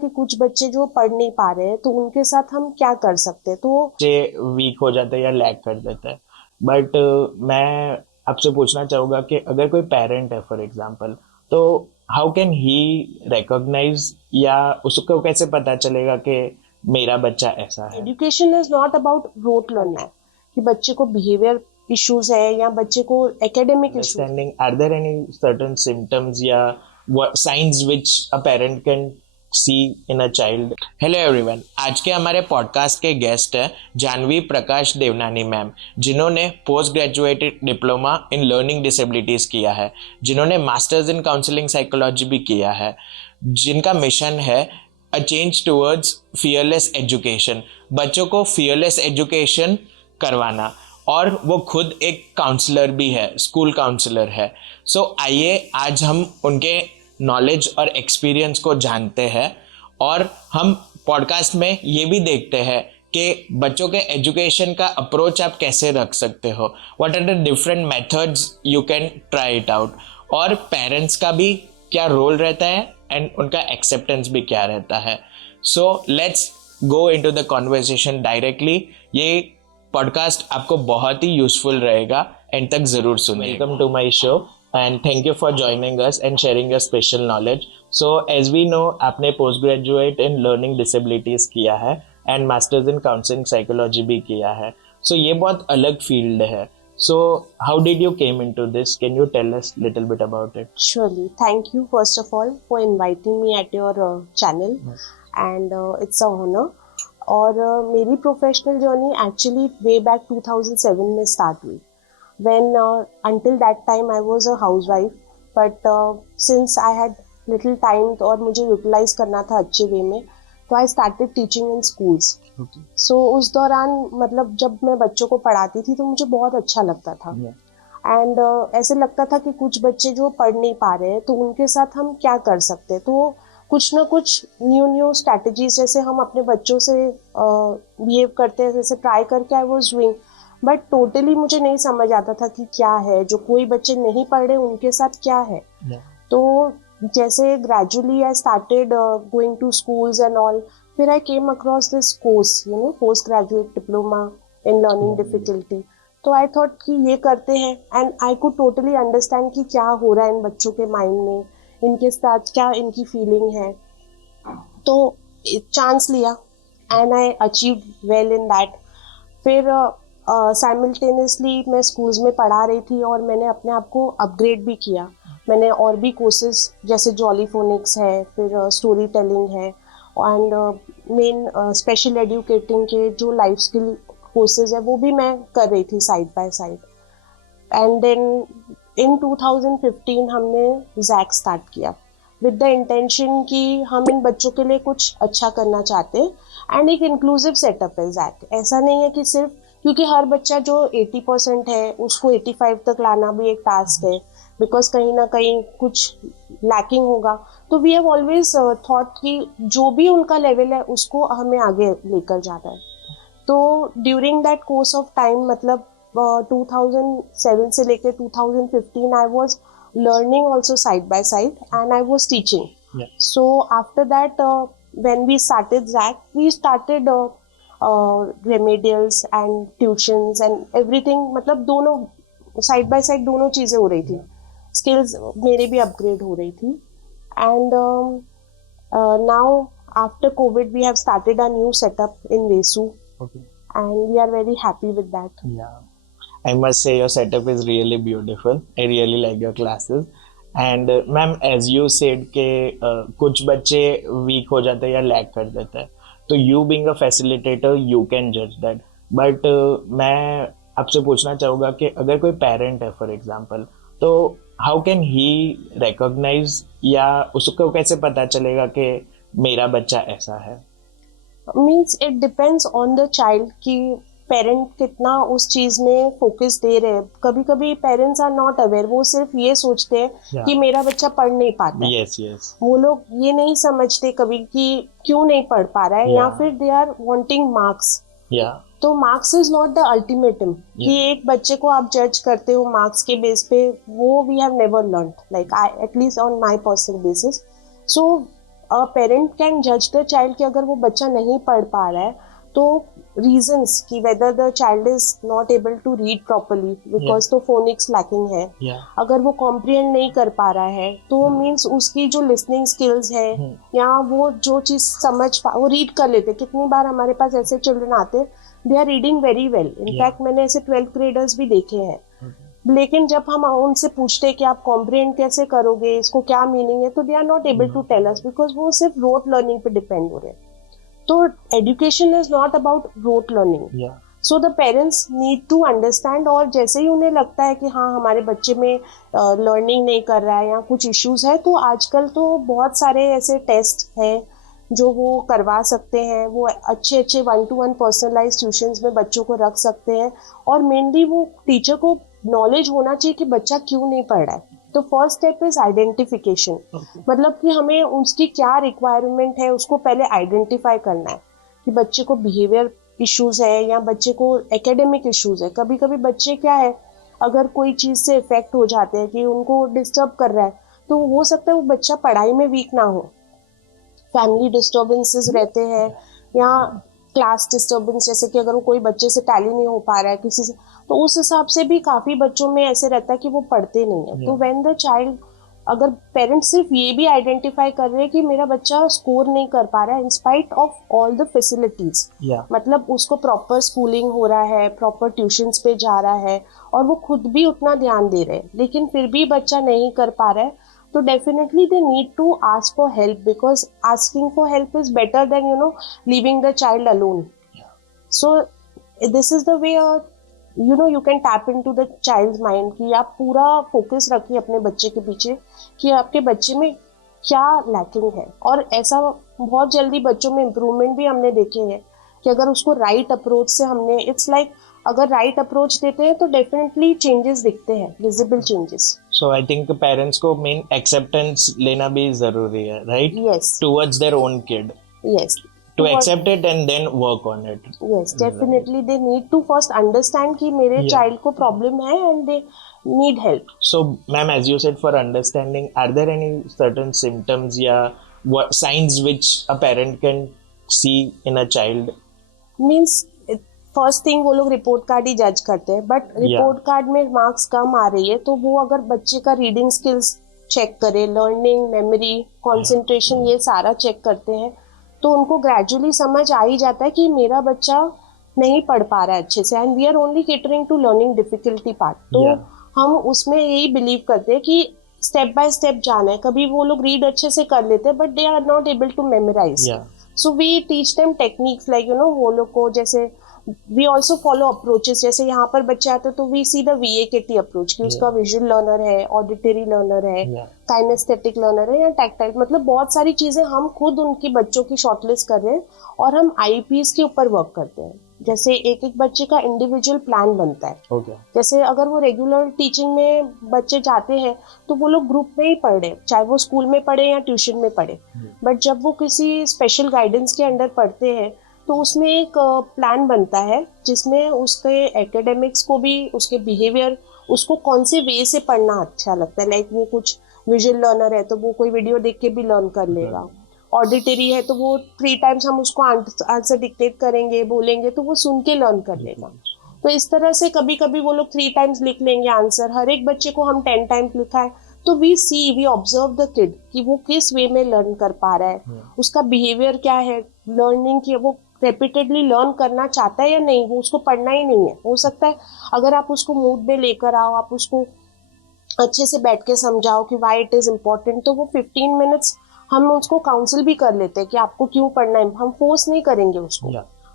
कि कुछ बच्चे जो पढ़ नहीं पा रहे हैं तो उनके साथ हम क्या कर सकते हैं। तो बच्चे वीक हो जाते हैं या लैग कर देते हैं। बट मैं आपसे पूछना चाहूंगा कि अगर कोई पेरेंट है फॉर एग्जांपल, तो हाउ कैन ही रिकॉग्नाइज, या उसको कैसे पता चलेगा कि मेरा बच्चा ऐसा है? Education is not about rote learner कि बच्चे को बिहेवियर इश्यूज है या बच्चे को एकेडमिक इश्यूज है। Understanding, are there any certain symptoms या what signs which a parent can see in a child? Hello everyone, आज के हमारे पॉडकास्ट के गेस्ट है जानवी प्रकाश देवनानी मैम, जिन्होंने post graduated diploma in learning disabilities किया है, जिन्होंने मास्टर्स इन काउंसलिंग साइकोलॉजी भी किया है, जिनका मिशन है a change towards fearless education, बच्चों को फियरलेस एजुकेशन करवाना, और वो खुद एक काउंसलर भी है, स्कूल काउंसलर है। सो आइए आज हम उनके नॉलेज और एक्सपीरियंस को जानते हैं, और हम पॉडकास्ट में ये भी देखते हैं कि बच्चों के एजुकेशन का अप्रोच आप कैसे रख सकते हो, what are the different methods you can try it out, और पेरेंट्स का भी क्या रोल रहता है एंड उनका एक्सेप्टेंस भी क्या रहता है। So let's go into the conversation directly. ये पॉडकास्ट आपको बहुत ही यूजफुल रहेगा, एंड तक जरूर सुनिए। Welcome to my show and thank you for joining us and sharing your special knowledge. So as we know, आपने post graduate in learning disabilities किया है and masters in counselling psychology भी किया है। सो ये बहुत अलग फील्ड है। So how did you came into this? Can you tell us little bit about it? Surely, thank you first of all for inviting me at your channel, and it's a honor. और मेरी professional journey actually way back 2007 में start हुई। when until that time I was a housewife, but since I had little time और मुझे utilise करना था अच्छे way में, तो I started teaching in schools. सो उस दौरान मतलब जब मैं बच्चों को पढ़ाती थी तो मुझे बहुत अच्छा लगता था। एंड ऐसे लगता था कि कुछ बच्चे जो पढ़ नहीं पा रहे हैं तो उनके साथ हम क्या कर सकते हैं। तो कुछ ना कुछ न्यू स्ट्रैटेजीज जैसे हम अपने बच्चों से बिहेव करते हैं, जैसे ट्राई करके I was doing, but totally मुझे नहीं समझ आता था कि क्या है जो कोई बच्चे नहीं पढ़ रहे उनके साथ क्या है। तो जैसे gradually I started going to schools and all, फिर I came across this course, post graduate diploma in learning difficulty. तो आई थॉट कि ये करते हैं, and I could totally understand कि क्या हो रहा है इन बच्चों के माइंड में, इनके साथ क्या इनकी फीलिंग है। तो चांस लिया and I achieve well in that. फिर साइमल्टेनियसली मैं स्कूल्स में पढ़ा रही थी और मैंने अपने आप को अपग्रेड भी किया। मैंने और भी कोर्सेज जैसे जॉली फोनिक्स है, फिर स्टोरी टेलिंग है, एंड मेन स्पेशल एजुकेटिंग के जो लाइफ स्किल कोर्सेज है वो भी मैं कर रही थी side by side. And then in 2015 हमने जैक स्टार्ट किया विद द इंटेंशन कि हम इन बच्चों के लिए कुछ अच्छा करना चाहते हैं। एंड एक इंक्लूसिव सेटअप है जैक, ऐसा नहीं है कि सिर्फ क्योंकि हर बच्चा जो 80% है उसको 85 तक लाना भी एक टास्क है, बिकॉज कहीं ना कहीं कुछ लैकिंग होगा। तो वी हैव ऑलवेज थॉट कि जो भी उनका लेवल है उसको हमें आगे लेकर जाना है। तो during that course of time मतलब 2007 से लेकर 2015 I was learning also side by side and I was teaching. So after that when we started ZAC, we started remedials and tuitions and everything, मतलब दोनों side by side दोनों चीजें हो रही थी, skills मेरे भी upgrade हो रही थी। And now after COVID we have started a new setup in Vesu, and we are very happy with that. I must say your setup is really beautiful. I really like your classes. And ma'am, as you said कि कुछ बच्चे week हो जाते हैं या lag कर देते हैं, तो you being a facilitator you can judge that. But मैं आपसे पूछना चाहूँगा कि अगर कोई पेरेंट है फॉर एग्जांपल, तो हाउ कैन ही रिकॉग्नाइज, या उसको कैसे पता चलेगा कि मेरा बच्चा ऐसा है? Means it depends on the child कि पेरेंट कितना उस चीज में फोकस दे रहे हैं। कभी कभी पेरेंट्स आर नॉट अवेयर, वो सिर्फ ये सोचते हैं कि मेरा बच्चा पढ़ नहीं पाता है। वो लोग ये नहीं समझते कभी कि क्यों नहीं पढ़ पा रहा है, या फिर दे आर वांटिंग मार्क्स। तो marks is not the ultimatum कि एक बच्चे को आप जज करते हो मार्क्स के बेस पे, वो we have never learned, like I at least on my personal basis. So a parent can जज द चाइल्ड कि अगर वो बच्चा नहीं पढ़ पा रहा है तो रीजंस कि whether the child is not able to read properly because तो फोनिक्स लैकिंग है, अगर वो कॉम्प्रिहेंड नहीं कर पा रहा है तो मीन्स उसकी जो लिसनिंग स्किल्स है या वो जो चीज वो रीड कर लेते. कितनी बार हमारे पास ऐसे चिल्ड्रन आते they are reading very well, in fact मैंने ऐसे 12th ग्रेडर्स भी देखे हैं. लेकिन जब हम उनसे पूछते हैं कि आप कॉम्प्रिहेंड कैसे करोगे, इसको क्या मीनिंग है, तो they are not able to tell us because वो सिर्फ रोट लर्निंग पे डिपेंड हो रहे हैं. तो education is not about rote learning. So the parents need to understand. और जैसे ही उन्हें लगता है कि हाँ हमारे बच्चे में लर्निंग नहीं कर रहा है या कुछ इश्यूज है, तो आजकल तो बहुत सारे ऐसे टेस्ट हैं जो वो करवा सकते हैं. वो अच्छे अच्छे 1-to-1 पर्सनलाइज ट्यूशंस में बच्चों को रख सकते हैं. और मेनली वो टीचर को नॉलेज होना चाहिए कि बच्चा क्यों नहीं पढ़ रहा है. तो फर्स्ट स्टेप इज आइडेंटिफिकेशन. मतलब कि हमें उसकी क्या रिक्वायरमेंट है उसको पहले आइडेंटिफाई करना है कि बच्चे को बिहेवियर इश्यूज है या बच्चे को एकेडमिक इश्यूज है. कभी कभी बच्चे क्या है, अगर कोई चीज से इफेक्ट हो जाते हैं कि उनको डिस्टर्ब कर रहा है, तो हो सकता है वो बच्चा पढ़ाई में वीक ना हो, फैमिली डिस्टर्बेंसेस रहते हैं या क्लास डिस्टर्बेंस, जैसे कि अगर वो कोई बच्चे से टैली नहीं हो पा रहा है किसी से, तो उस हिसाब से भी काफी बच्चों में ऐसे रहता है कि वो पढ़ते नहीं है. तो व्हेन द चाइल्ड, अगर पेरेंट्स सिर्फ ये भी आइडेंटिफाई कर रहे हैं कि मेरा बच्चा स्कोर नहीं कर पा रहा है इन spite of all the facilities, मतलब उसको प्रॉपर स्कूलिंग हो रहा है, प्रॉपर ट्यूशंस पे जा रहा है और वो खुद भी उतना ध्यान दे रहे हैं, लेकिन फिर भी बच्चा नहीं कर पा रहा है, तो definitely they need to ask for help because asking for help is better than leaving the child alone. So this is the way you can tap into the child's mind कि आप पूरा फोकस रखिए अपने बच्चे के पीछे कि आपके बच्चे में क्या लैकिंग है. और ऐसा बहुत जल्दी बच्चों में इम्प्रूवमेंट भी हमने देखे हैं कि अगर उसको राइट अप्रोच से हमने, इट्स लाइक अगर राइट अप्रोच देते हैं तो डेफिनेटली चेंजेस दिखते हैं, visible changes. So I think parents को मेन एक्सेप्टेंस लेना भी जरूरी है, right? Yes, towards their own kid. Yes, to accept it and then work on it. Yes, definitely they need to first understand कि मेरे child को problem है and they need help. So ma'am, as you said, for understanding, are there any certain symptoms या what signs which a parent can see in a child? Means first thing वो लोग report card ही जज करते हैं, but report card में marks कम आ रही है तो वो अगर बच्चे का रीडिंग स्किल्स चेक करे, लर्निंग, मेमोरी, कंसंट्रेशन, ये सारा चेक करते हैं, तो उनको ग्रेजुअली समझ आ ही जाता है कि मेरा बच्चा नहीं पढ़ पा रहा है अच्छे से. And we are only catering to learning difficulty part. तो हम उसमें यही बिलीव करते हैं कि स्टेप बाय स्टेप जाना है. कभी वो लोग रीड अच्छे से कर लेते हैं but they are not able to memorise. So we teach them techniques like वो लोग को, जैसे वी ऑल्सो फॉलो अप्रोचेस. जैसे यहाँ पर बच्चे आते हैं तो we see the VAKT approach कि उसका विजुअल लर्नर है, ऑडिटरी लर्नर है, काइनेस्थेटिक लर्नर है या टैक्टाइल. मतलब बहुत सारी चीजें हम खुद उनकी बच्चों की शॉर्टलिस्ट कर रहे हैं और हम IEPs के ऊपर वर्क करते हैं. जैसे एक एक बच्चे का इंडिविजुअल प्लान बनता है. जैसे अगर वो रेगुलर टीचिंग में बच्चे जाते हैं तो वो लोग ग्रुप में ही पढ़े, चाहे वो स्कूल में पढ़े या ट्यूशन में पढ़े. बट जब वो किसी स्पेशल गाइडेंस के अंडर पढ़ते हैं तो उसमें एक प्लान बनता है जिसमें उसके एकेडमिक्स को भी, उसके बिहेवियर, उसको कौन से वे से पढ़ना अच्छा लगता है. लाइक वो कुछ विजुअल लर्नर है तो वो कोई वीडियो देख के भी लर्न कर लेगा. ऑडिटरी है तो वो 3 टाइम्स हम उसको आंसर डिक्टेट करेंगे, बोलेंगे तो वो सुन के लर्न कर लेगा. तो इस तरह से कभी कभी वो लोग 3 टाइम्स लिख लेंगे आंसर. हर एक बच्चे को हम 10 टाइम्स लिखा है तो वी ऑब्जर्व द किड कि वो किस वे में लर्न कर पा रहा है, उसका बिहेवियर क्या है, लर्निंग की वो रेपिटेडली लर्न करना चाहता है या नहीं, वो उसको पढ़ना ही नहीं है. हो सकता है अगर आप उसको मूड में लेकर आओ, आप उसको अच्छे से बैठ के समझाओ कि व्हाई इट इज इम्पोर्टेंट, तो वो 15 मिनट्स हम उसको काउंसिल भी कर लेते हैं कि आपको क्यों पढ़ना है. हम फोर्स नहीं करेंगे उसको,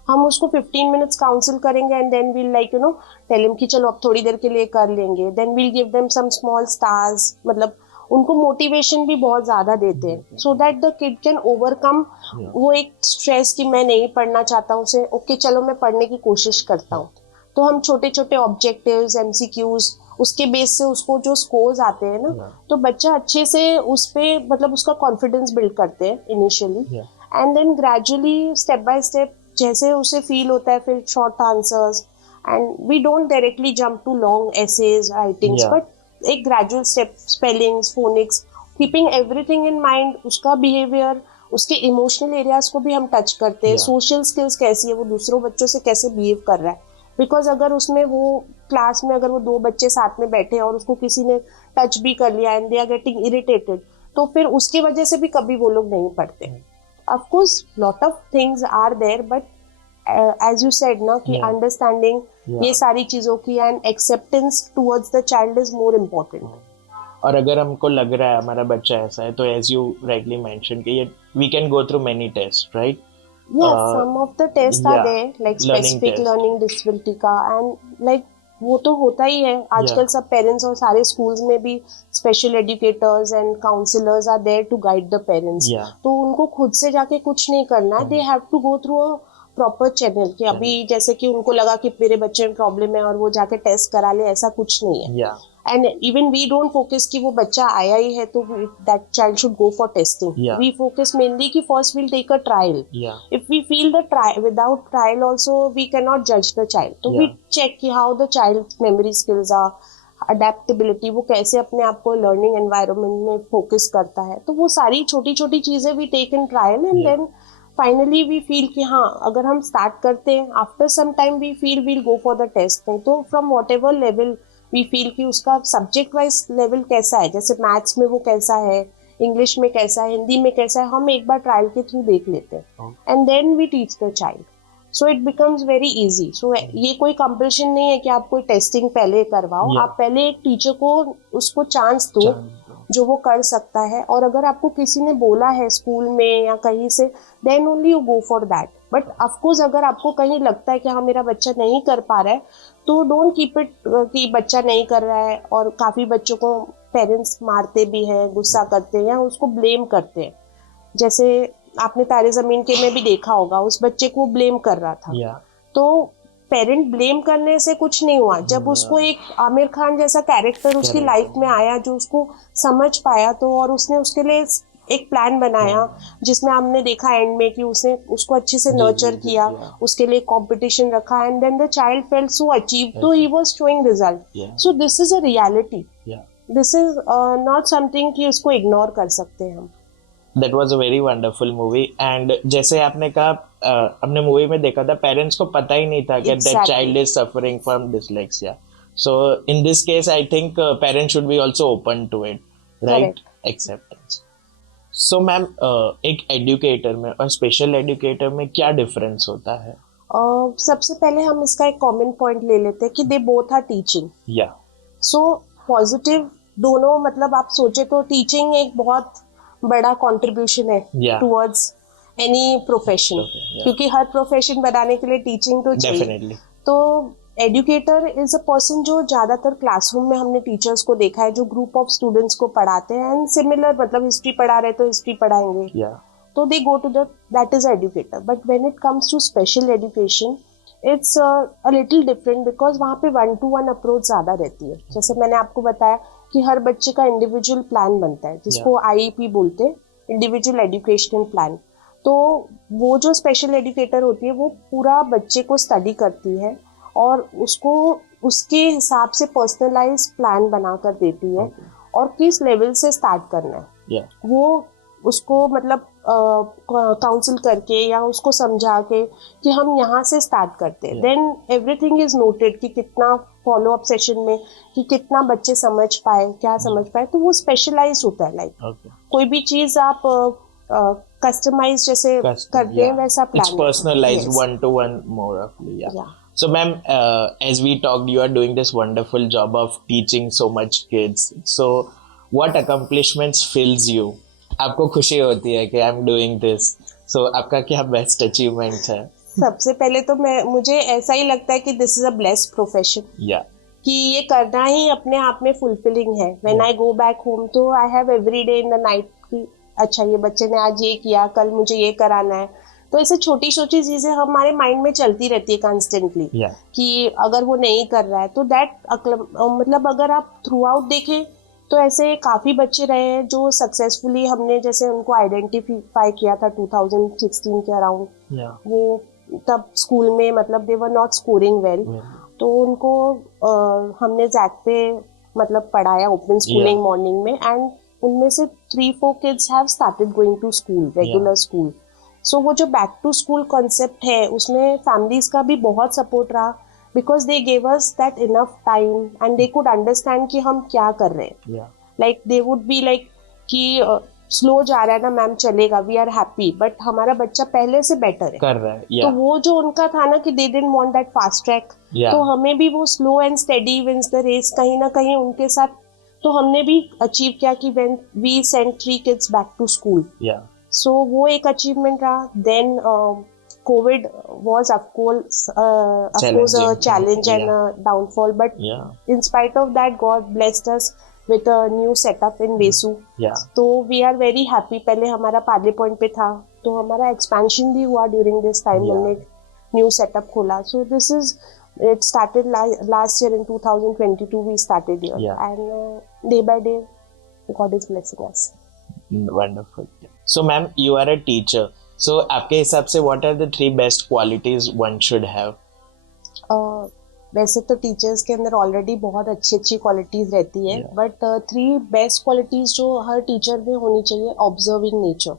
हम उसको 15 मिनट्स काउंसिल करेंगे and then we'll like tell him कि चलो अब थोड़ी देर के लिए कर लेंगे. Then we'll give them some small stars, मतलब उनको मोटिवेशन भी बहुत ज्यादा देते हैं so that the kid can overcome वो एक स्ट्रेस कि मैं नहीं पढ़ना चाहता हूँ से ओके चलो मैं पढ़ने की कोशिश करता हूँ. तो हम छोटे छोटे ऑब्जेक्टिव्स, MCQs, उसके बेस से उसको जो स्कोर्स आते हैं ना, तो बच्चा अच्छे से उस पे मतलब उसका कॉन्फिडेंस बिल्ड करते हैं initially and then gradually step by step जैसे उसे फील होता है फिर short answers. And we don't directly jump to long essays writings but एक gradual step, spellings, phonics, keeping everything in mind, उसका बिहेवियर, उसके इमोशनल एरियाज को भी हम टच करते हैं, Yeah. सोशल स्किल्स कैसी है, वो दूसरों बच्चों से कैसे बिहेव कर रहा है। बिकॉज अगर उसमें वो क्लास में अगर वो 2 बच्चे साथ में बैठे और उसको किसी ने टच भी कर लिया and they are getting irritated, तो फिर उसकी वजह से भी कभी वो लोग नहीं पढ़ते। Of course lot of things are there, but as you said ना कि Yeah. अंडरस्टैंडिंग ये सारी चीजों की and acceptance towards the child is more important. और अगर हमको लग रहा है हमारा बच्चा ऐसा है, तो एज यू राइटली मेंशन कि ये we can go through many test, right? Yes, some of the tests are Yeah, there, like learning specific test. learning disability का, and like वो तो होता ही है आजकल। सब पेरेंट्स और सारे स्कूल्स में भी special educators and counsellors are there to guide the parents. Yeah. तो उनको खुद से जाके कुछ नहीं करना, they have to go through a proper channel. कि अभी जैसे कि उनको लगा कि मेरे बच्चे में प्रॉब्लम है और वो जाके टेस्ट करा ले, ऐसा कुछ नहीं है। Yeah. And even we don't focus कि वो बच्चा आया ही है तो that child should go for testing. Yeah. We focus mainly कि first will take a trial. Yeah. If we feel the trial, without trial also we cannot judge the child. तो we check कि how the child's memory skills are, adaptability, वो कैसे अपने आप को learning environment में focus करता है। तो वो सारी छोटी छोटी चीजें we take in trial and then finally we feel कि हाँ अगर हम start करते हैं, after some time we feel we'll go for the test। नहीं तो from whatever level we feel कि उसका subject wise level कैसा है, जैसे maths में वो कैसा है, इंग्लिश में कैसा है, हिंदी में कैसा है, हम एक बार ट्रायल के थ्रू देख लेते हैं and then we teach the child, so it becomes very easy. सो ये कोई कंपल्शन नहीं है कि आप कोई टेस्टिंग पहले करवाओ। आप पहले एक टीचर को उसको चांस दो जो वो कर सकता है, और अगर आपको किसी ने बोला है स्कूल में या कहीं से, then only you go for that. But of course अगर आपको कहीं लगता है कि हाँ मेरा बच्चा नहीं कर पा रहा है, तो डोंट कीप इट कि बच्चा नहीं कर रहा है। और काफी बच्चों को पेरेंट्स मारते भी हैं, गुस्सा करते हैं या उसको ब्लेम करते हैं। जैसे आपने तारे जमीन के में भी देखा होगा, उस बच्चे को ब्लेम कर रहा था। तो पेरेंट ब्लेम करने से कुछ नहीं हुआ। जब उसको एक आमिर खान जैसा कैरेक्टर उसकी लाइफ में आया जो उसको समझ पाया, तो और उसने उसके लिए एक प्लान बनाया जिसमें हमने देखा एंड में कि उसने उसको अच्छे से नर्चर किया, उसके लिए कंपटीशन रखा and then the child felt so achieve, तो he was showing result. So this is a reality, this is not something कि उसको इग्नोर कर सकते हैं हम। That was a very wonderful movie. And जैसे आपने कहा अपने मूवी में देखा था, पेरेंट्स को पता ही नहीं था कि that child is suffering from dyslexia. So in this case, I think parents should be also open to it, right? Acceptance. So ma'am, एक एजुकेटर में और स्पेशल एजुकेटर में क्या डिफरेंस होता है? सबसे पहले हम इसका एक कॉमन पॉइंट ले लेते हैं कि they both are teaching. So positive दोनों, मतलब आप सोचे तो टीचिंग एक बहुत बड़ा कंट्रीब्यूशन है टुवर्ड्स एनी प्रोफेशन, क्योंकि हर प्रोफेशन बनाने के लिए टीचिंग तो चाहिए। तो एजुकेटर इज अ पर्सन जो ज्यादातर क्लासरूम में हमने टीचर्स को देखा है जो ग्रुप ऑफ स्टूडेंट्स को पढ़ाते हैं एंड सिमिलर, मतलब हिस्ट्री पढ़ा रहे तो हिस्ट्री पढ़ाएंगे, तो they go to that is educator. But when it comes to special education, it's a little different, because वहाँ पे 1-to-1 अप्रोच ज्यादा रहती है। जैसे मैंने आपको बताया कि हर बच्चे का इंडिविजुअल प्लान बनता है, जिसको आईईपी बोलते हैं, इंडिविजुअल एजुकेशनल प्लान। तो वो जो स्पेशल एजुकेटर होती है वो पूरा बच्चे को स्टडी करती है और उसको उसके हिसाब से पर्सनलाइज प्लान बना कर देती है और किस लेवल से स्टार्ट करना है वो उसको मतलब काउंसिल करके या उसको समझा के कि हम यहाँ से स्टार्ट करते हैं। देन एवरीथिंग इज नोटेड कि कितना फॉलो अप सेशन में कि कितना बच्चे समझ पाए, क्या समझ पाए, तो वो स्पेशलाइज होता है। लाइक कोई भी चीज आप कस्टमाइज जैसे करते हैं वैसा plan, it's personalised 1-to-1 more ऑफली। So ma'am, as we talked, you are doing this wonderful job of teaching so much kids. So what accomplishments fills you? आपको खुशी होती है कि I'm doing this. So आपका क्या बेस्ट अचीवमेंट है? सबसे पहले तो मुझे ऐसा ही लगता है कि this is a blessed profession, कि ये करना ही अपने आप में फुलफिलिंग है। When I go back home तो I have every day in the night कि अच्छा ये बच्चे ने आज ये किया, कल मुझे ये कराना है। तो ऐसे छोटी छोटी चीजें हमारे माइंड में चलती रहती है कॉन्स्टेंटली कि अगर वो नहीं कर रहा है तो दैट मतलब अगर आप थ्रू आउट देखें तो ऐसे काफी बच्चे रहे हैं जो सक्सेसफुली हमने जैसे उनको आइडेंटिफाई किया था 2016 के अराउंड। वो तब स्कूल में मतलब दे वर नॉट स्कोरिंग वेल, तो उनको हमने जैक पे मतलब पढ़ाया ओपन स्कूलिंग मॉर्निंग में, एंड उनमें से 3-4 kids have started going to school, regular school. So वो जो back to school concept है उसमें families का भी बहुत support रहा because they gave us that enough time and they could understand कि हम क्या कर रहे हैं. Like they would be like कि स्लो जा रहा है ना मैम चलेगा, वी आर हैप्पी, बट हमारा बच्चा पहले से बेटर है कर रहा है. तो वो जो उनका था ना कि they didn't want that fast track, तो हमें भी वो slow and steady wins the race कहीं ना कहीं उनके साथ, तो हमने भी अचीव किया कि when we send 3 kids back to school. सो वो एक अचीवमेंट रहा. Then Covid was of course a challenge and downfall, but in spite of that God blessed us with a new setup in Vesu. तो we are very happy. पहले हमारा Parle point पे था तो हमारा expansion भी हुआ during this time. हमने new setup खोला. So this is, it started last year in 2022 we started here. And day by day God is blessing us. Wonderful. So ma'am, you are a teacher. So आपके हिसाब से what are the 3 best qualities one should have? वैसे तो teachers के अंदर already बहुत अच्छी अच्छी क्वालिटीज रहती है, बट 3 बेस्ट क्वालिटीज जो हर टीचर में होनी चाहिए. ऑब्जर्विंग नेचर,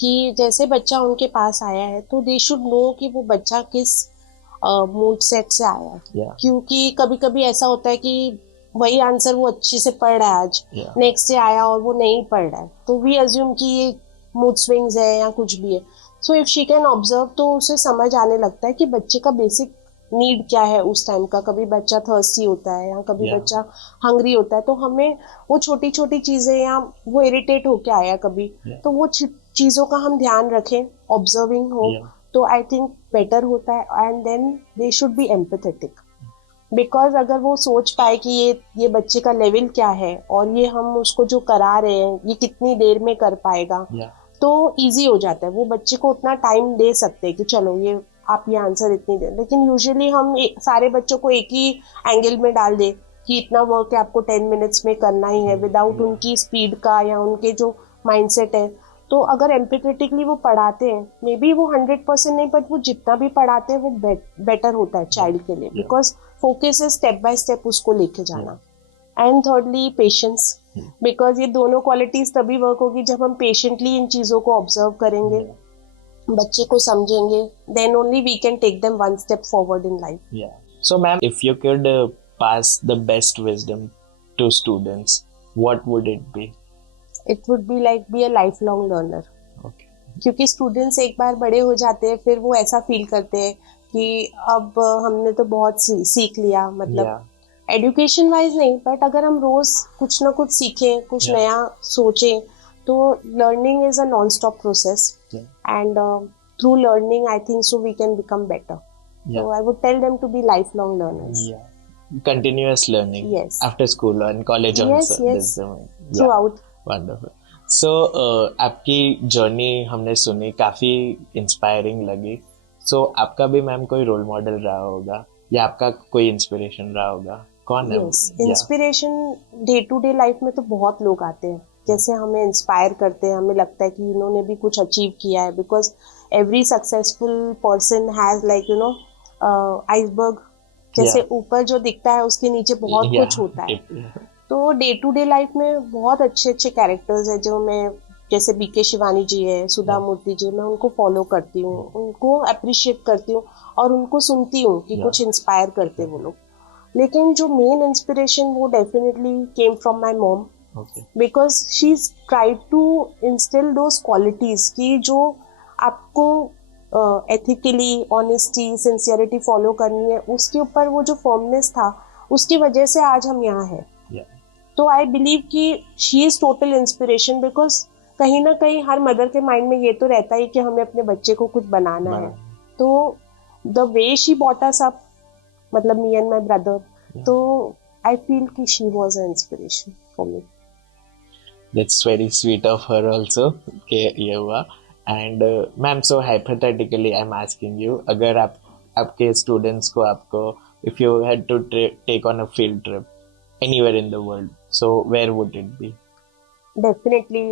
कि जैसे बच्चा उनके पास आया है तो दे शुड नो कि वो बच्चा किस मूड सेट से आया है. क्योंकि कभी कभी ऐसा होता है कि वही आंसर वो अच्छे से पढ़ रहा है आज, नेक्स्ट डे आया और वो नहीं पढ़ रहा है, तो वी अज्यूम कि ये मूड स्विंग्स है या कुछ भी है. So if she can observe तो उसे समझ आने लगता है कि बच्चे का बेसिक नीड क्या है उस टाइम का. कभी बच्चा थर्स्टी होता है या कभी बच्चा हंग्री होता है, तो हमें वो छोटी छोटी चीजें, या वो इरिटेट होके आया कभी, तो वो चीजों का हम ध्यान रखें, ऑब्जर्विंग हो, तो आई थिंक बेटर होता है. And then they should be empathetic, because अगर वो सोच पाए कि ये बच्चे का लेवल क्या है और ये हम उसको जो करा रहे हैं ये कितनी देर में कर पाएगा, तो इजी हो जाता है. वो बच्चे को उतना टाइम दे सकते हैं कि चलो ये आप ये आंसर इतनी दें. लेकिन यूजुअली हम सारे बच्चों को एक ही एंगल में डाल दे कि इतना वर्क है आपको 10 मिनट्स में करना ही है, विदाउट उनकी स्पीड का या उनके जो माइंडसेट है. तो अगर एम्पैथेटिकली वो पढ़ाते हैं, मे बी वो 100% नहीं, बट वो जितना भी पढ़ाते हैं वो बेटर होता है चाइल्ड के लिए, बिकॉज फोकस है स्टेप बाय स्टेप उसको लेके जाना. एंड थर्डली पेशेंस, बिकॉज ये दोनों क्वालिटीज तभी वर्क होगी जब हम पेशेंटली इन चीजों को ऑब्जर्व करेंगे, बच्चे को समझेंगे, then only we can take them one step forward in life. So ma'am, if you could pass the best wisdom to students, what would it be? It would be like be a lifelong learner. Okay. क्योंकि students एक बार बड़े हो जाते हैं फिर वो ऐसा feel करते हैं कि अब हमने तो बहुत सीख लिया, मतलब एजुकेशन वाइज नहीं, बट अगर हम रोज कुछ ना कुछ सीखें, कुछ नया सोचें, तो learning is a non stop process. And through learning I think so we can become better. So I would tell them to be lifelong learners. Continuous learning. Yes. After school and college also. Yes. Throughout. Wonderful. So आपकी journey हमने सुनी, काफी inspiring लगी. So आपका भी ma'am कोई role model रहा होगा या आपका कोई इंस्पिरेशन रहा होगा, कौन है? Inspiration day to day life में तो बहुत लोग आते हैं, जैसे हमें इंस्पायर करते हैं, हमें लगता है कि इन्होंने भी कुछ अचीव किया है, because every successful person has like you know iceberg, जैसे ऊपर जो दिखता है उसके नीचे बहुत कुछ होता है. तो डे टू डे लाइफ में बहुत अच्छे अच्छे कैरेक्टर्स हैं जो मैं, जैसे बीके शिवानी जी है, सुधा मूर्ति जी, मैं उनको फॉलो करती हूँ, उनको अप्रिशिएट करती हूँ और उनको सुनती हूँ कि कुछ इंस्पायर करते वो लोग. लेकिन जो मेन इंस्पिरेशन वो definitely came from my mom, because she's tried to instill those qualities कि जो आपको ethically, honesty, sincerity follow करनी है, उसके ऊपर वो जो firmness था, उसकी वजह से आज हम यहाँ हैं. तो I believe कि she is total inspiration, because कहीं ना कहीं हर मदर के माइंड में ये तो रहता ही कि हमें अपने बच्चे को कुछ बनाना है. तो the way she brought us up, मतलब me and my brother, तो I feel कि she was an inspiration for me. That's very sweet of her also कि ये हुआ. And ma'am, so hypothetically I'm asking you, अगर आपके students को आपको if you had to take on a field trip anywhere in the world, so where would it be? Definitely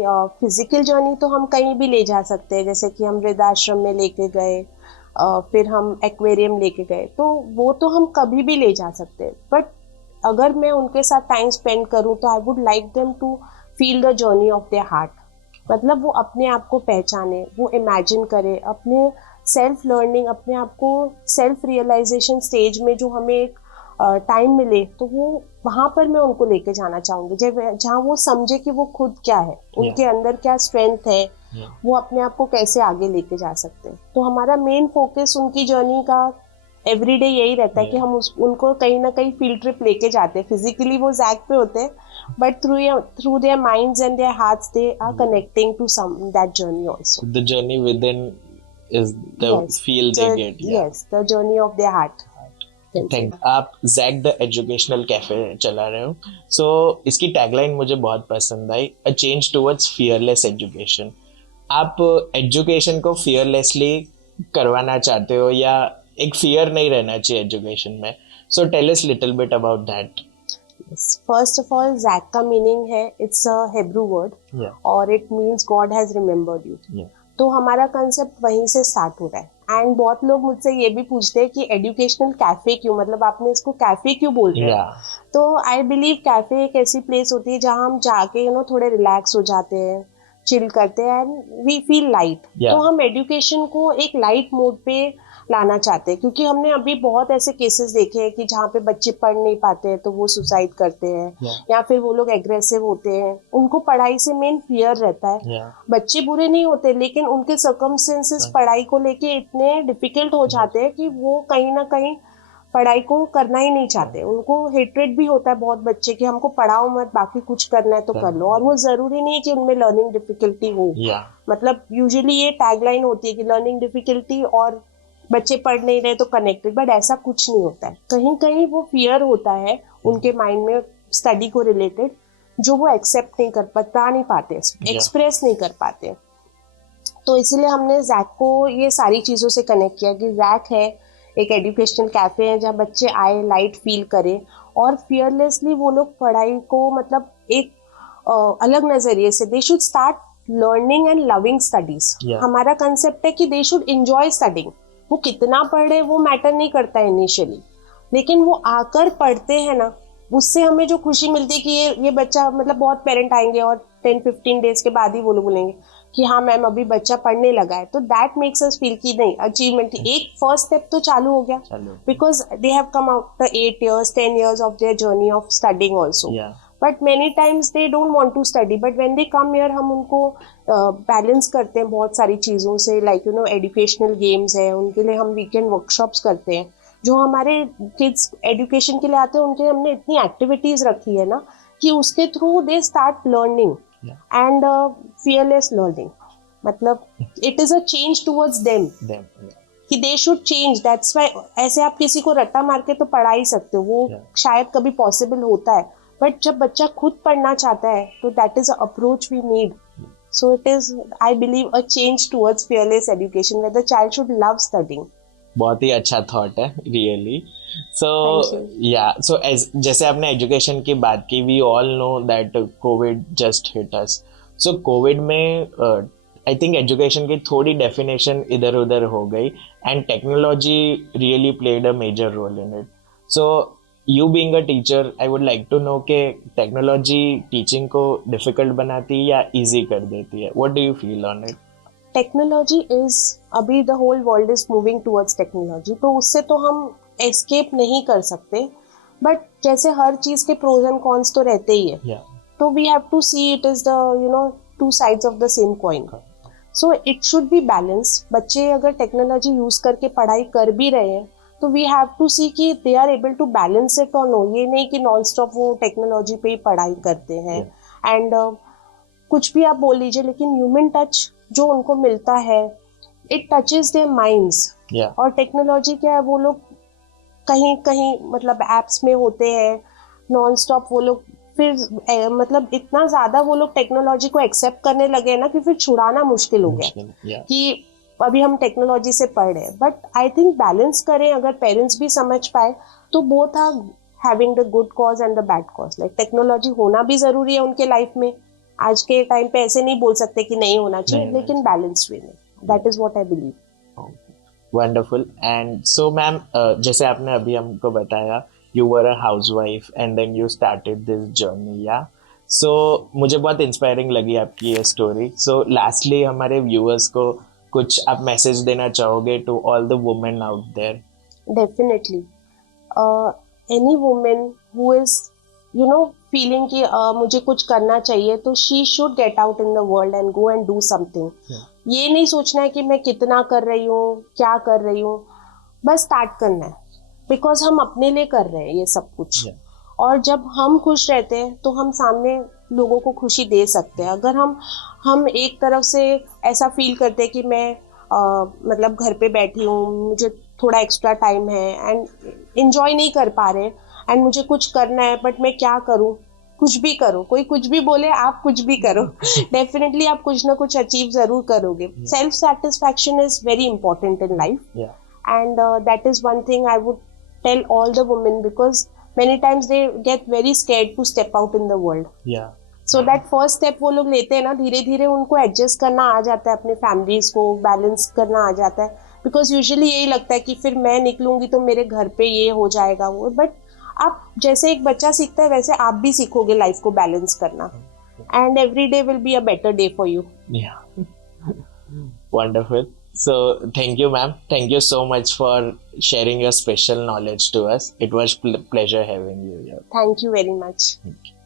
physical journey तो हम कहीं भी ले जा सकते हैं, जैसे कि हम वृद्धाश्रम में लेके गए, फिर हम एक्वेरियम लेके गए, तो वो तो हम कभी भी ले जा सकते हैं. बट अगर मैं उनके साथ टाइम स्पेंड करूँ तो I would like them to feel the journey of their heart, मतलब वो अपने आप को पहचाने, वो इमेजिन करे, अपने सेल्फ लर्निंग, अपने आप को सेल्फ रियलाइजेशन स्टेज में जो हमें एक टाइम मिले, तो वो वहां पर मैं उनको लेके जाना चाहूंगी जहाँ वो समझे कि वो खुद क्या है, उनके अंदर क्या स्ट्रेंथ है, वो अपने आप को कैसे आगे लेके जा सकते हैं। तो हमारा मेन फोकस उनकी जर्नी का एवरीडे यही रहता है कि हम उनको कहीं ना कहीं फील्ड ट्रिप लेके जाते हैं। फिजिकली वो जैक पे होते हैं, but through their minds and their hearts they are connecting to some that journey also. The journey within is the feel they get. Yes, the journey of their heart. Thank आप Jack the educational cafe चला रहे हो, सो इसकी tagline मुझे बहुत पसंद आई, a change towards fearless education. आप एजुकेशन को फियरलेसली करवाना चाहते हो या एक फियर नहीं रहना चाहिए एजुकेशन में, so tell us little bit about that. First of all, Zach का मीनिंग है, इट्स अ हिब्रू वर्ड और it means God has remembered you. तो हमारा कंसेप्ट वहीं से स्टार्ट हो रहा है। एंड बहुत लोग मुझसे ये भी पूछते हैं कि एजुकेशनल कैफे क्यों, मतलब आपने इसको कैफे क्यों बोल रहे हैं? तो आई बिलीव कैफे एक ऐसी प्लेस होती है जहाँ हम जाके थोड़े रिलैक्स हो जाते हैं, चिल करते हैं एंड वी फील लाइट। तो हम एजुकेशन को एक लाइट मोड पे लाना चाहते हैं, क्योंकि हमने अभी बहुत ऐसे केसेस देखे हैं कि जहाँ पे बच्चे पढ़ नहीं पाते हैं तो वो सुसाइड करते हैं, या फिर वो लोग एग्रेसिव होते हैं, उनको पढ़ाई से मेन फियर रहता है। बच्चे बुरे नहीं होते, लेकिन उनके सर्कमस्टेंसेस पढ़ाई को लेके इतने डिफिकल्ट हो जाते हैं कि वो कहीं ना कहीं पढ़ाई को करना ही नहीं चाहते। उनको हेट्रेड भी होता है बहुत बच्चे कि हमको पढ़ाओ मत, बाकी कुछ करना है तो कर लो। और वो जरूरी नहीं है कि उनमें लर्निंग डिफिकल्टी हो, मतलब यूजुअली ये टैगलाइन होती है कि लर्निंग डिफिकल्टी और बच्चे पढ़ नहीं रहे तो कनेक्टेड, बट ऐसा कुछ नहीं होता है। कहीं कहीं वो फियर होता है उनके माइंड में स्टडी को रिलेटेड, जो वो एक्सेप्ट नहीं कर बता नहीं पाते, एक्सप्रेस नहीं कर पाते। तो इसीलिए हमने जैक को ये सारी चीज़ों से कनेक्ट किया कि जैक है एक एजुकेशनल कैफे है जहाँ बच्चे आए, लाइट फील करें और फियरलेसली वो लोग पढ़ाई को मतलब एक अलग नजरिए से, they should start learning and loving studies. हमारा कंसेप्ट है कि दे शुड एंजॉय स्टडिंग। वो कितना पढ़ रहे वो मैटर नहीं करता है इनिशियली, लेकिन वो आकर पढ़ते हैं ना, उससे हमें जो खुशी मिलती है कि ये बच्चा, मतलब बहुत पेरेंट आएंगे और 10-15 डेज के बाद ही वो लोग बोलेंगे कि हाँ मैम अभी बच्चा पढ़ने लगा है, तो दैट मेक्स अस फील कि नहीं अचीवमेंट, एक फर्स्ट स्टेप तो चालू हो गया, because they have come out the 8 years 10 years of their journey of studying also. But many times they don't want to study, but when they come here हम उनको balance करते हैं बहुत सारी चीज़ों से, लाइक एजुकेशनल गेम्स है, उनके लिए हम वीकेंड वर्कशॉप्स करते हैं। जो हमारे किड्स एजुकेशन के लिए आते हैं उनके हमने इतनी एक्टिविटीज रखी है ना कि उसके through they start learning and fearless learning, मतलब it is a change towards them कि they should change. That's why ऐसे आप किसी को रट्टा मार के तो पढ़ा ही सकते हो, वो शायद कभी पॉसिबल होता है, बट जब बच्चा खुद पढ़ना चाहता है तो that is a approach we need. So it is, I believe, a change towards fearless education where the child should love studying. बहुत ही अच्छा थॉट है रियली। सो या सो जैसे आपने एजुकेशन की बात की, we all know that COVID just hit us. So COVID में आई थिंक एजुकेशन की थोड़ी डेफिनेशन इधर उधर हो गई and technology really played a major role in it. So you being a teacher, I would like to know कि technology teaching को difficult बनाती है या इजी कर देती है? What do you feel on it? Technology is, अभी the whole world is moving towards technology, तो उससे तो हम एस्केप नहीं कर सकते, बट जैसे हर चीज के प्रोज एंड कॉन्स तो रहते ही है, तो we have to see it is the two sides of the same coin. So it should be balance. बच्चे अगर टेक्नोलॉजी यूज करके पढ़ाई कर भी रहे हैं तो वी हैव टू सी कि they are able to balance it और नो। ये नहीं कि नॉन स्टॉप वो टेक्नोलॉजी पे ही पढ़ाई करते हैं एंड कुछ भी आप बोल लीजिए, लेकिन ह्यूमन टच जो उनको मिलता है, इट टचेस देयर माइंड्स। और टेक्नोलॉजी क्या है, वो लोग कहीं कहीं मतलब एप्स में होते हैं नॉन स्टॉप, वो लोग फिर मतलब इतना ज्यादा वो लोग टेक्नोलॉजी को एक्सेप्ट करने लगे ना कि फिर छुड़ाना मुश्किल हो गया कि अभी हम टेक्नोलॉजी से पढ़ रहे हैं। बट आई थिंक बैलेंस करें, अगर पेरेंट्स भी समझ पाए तो both are having the good cause and the bad cause. Like technology होना भी जरूरी है उनके लाइफ में, आज के टाइम पे ऐसे नहीं बोल सकते कि नहीं होना चाहिए, लेकिन बैलेंस वे में, that is what I believe. Wonderful. And so ma'am, जैसे आपने अभी हमको बताया, you were a housewife and then you started this journey, yeah? सो मुझे बहुत इंस्पायरिंग लगी आपकी ये स्टोरी. सो लास्टली हमारे व्यूअर्स को कुछ आप मैसेज देना चाहोगे to all the women out there? Definitely. Any woman who is, feeling कि मुझे कुछ करना चाहिए, तो she should get out in the world and go and do something. ये नहीं सोचना है कि मैं कितना कर रही हूँ, क्या कर रही हूँ, बस स्टार्ट करना है. बिकॉज हम अपने लिए कर रहे हैं ये सब कुछ. और जब हम खुश रहते हैं तो हम सामने लोगों को खुशी दे सकते हैं. अगर हम एक तरफ से ऐसा फील करते हैं कि मैं मतलब घर पे बैठी हूँ, मुझे थोड़ा एक्स्ट्रा टाइम है एंड एंजॉय नहीं कर पा रहे एंड मुझे कुछ करना है, बट मैं क्या करूँ, कुछ भी करो, कोई कुछ भी बोले, आप कुछ भी करो, डेफिनेटली आप कुछ ना कुछ अचीव जरूर करोगे. Self satisfaction is very important in life, and that is one thing I would tell all the women, because many times they get very scared to step out in the world. So that first step वो लोग लेते हैं ना, धीरे धीरे उनको adjust करना आ जाता है, अपने फैमिलीज को बैलेंस करना आ जाता है. बिकॉज यूजुअली यही लगता है कि फिर मैं निकलूंगी तो मेरे घर पे ये हो जाएगा वो. बट आप जैसे एक बच्चा सीखता है वैसे आप भी सीखोगे लाइफ को बैलेंस करना, and every day will be a better day for you. Wonderful. So thank you, ma'am. Thank you so much for sharing your special knowledge to us. It was pleasure having you here. Thank you very much. Thank you.